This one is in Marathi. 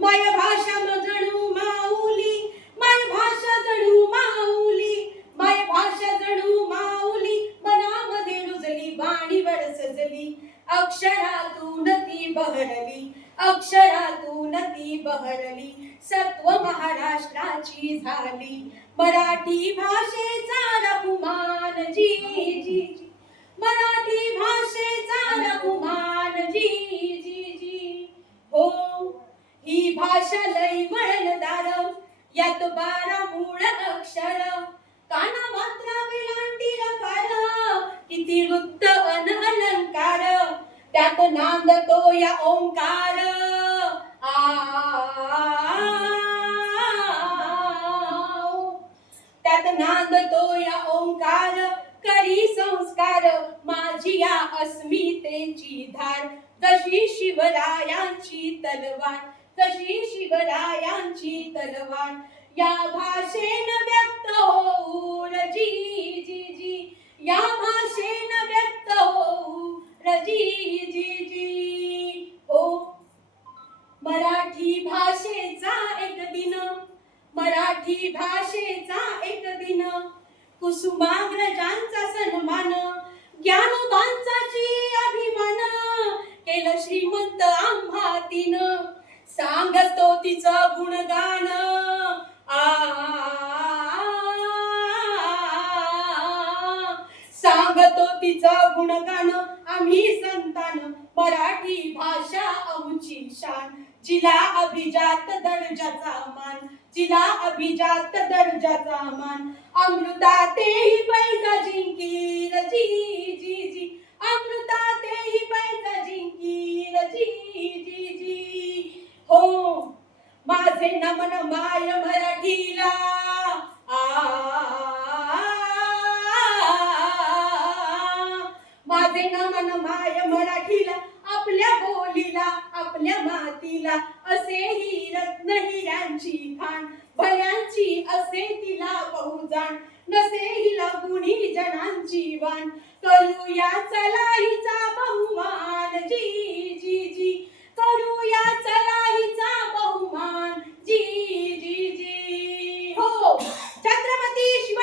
माय भाषा जणू माऊली, माय भाषा जणू माऊली, माय भाषा जणू माऊली, मनामध्ये रुजली वाणीवर सजली, अक्षरातून ती बहरली, अक्षरातून ती बहरली, सत्व महाराष्ट्राची झाली, मराठी भाषेचा रघुमान जी जी जी, मराठी भाषेचा रघुमान जी जी जी. हो ही भाषा लय वळणदार, यात 12 मूळ अक्षर, काना मात्रा वेलांटी रकार, किती वृत्त अन अलंकार, त्यात नांदतो या ओंकार. त्यात नांदतो या ओंकार, करी संस्कार माझी या अस्मितेची धार, जशी शिवरायांची तलवार, जशी शिवरायांची तलवार, या भाषेन व्यक्त होऊन जी जी जी, या भाषेन व्यक्त होऊन जी जी जी. हो मराठी भाषेचा एक दिन, मराठी भाषेचा एक दिन, कुसुमाग्रजांचा सन्मान, ज्ञानोबांचाची अभिमान, केलं श्रीमंत आम्हा तीन, सांगतो तिचं गुणगान. सांगतो तिचं गुणगान आम्ही संतान, मराठी भाषा आमची शान, जिला अभिजात दर्जाचा मान, जिला अभिजात दर्जाचा मान, अमृता तेही पैजा जिंकील जी जी जी, अमृता तेही पैजा जिंकील जी जी जी. हो माझे नमन माय मराठीला, माझे नमन माय मराठीला, आपल्या बोलीला आपल्या मातीला, असेही रत्न हिऱ्यांची खाण, भल्यांची असे तिला बहुजाण, नसे हिला गुणी जनांची वाण, करूया चला हिचा बहुमान जी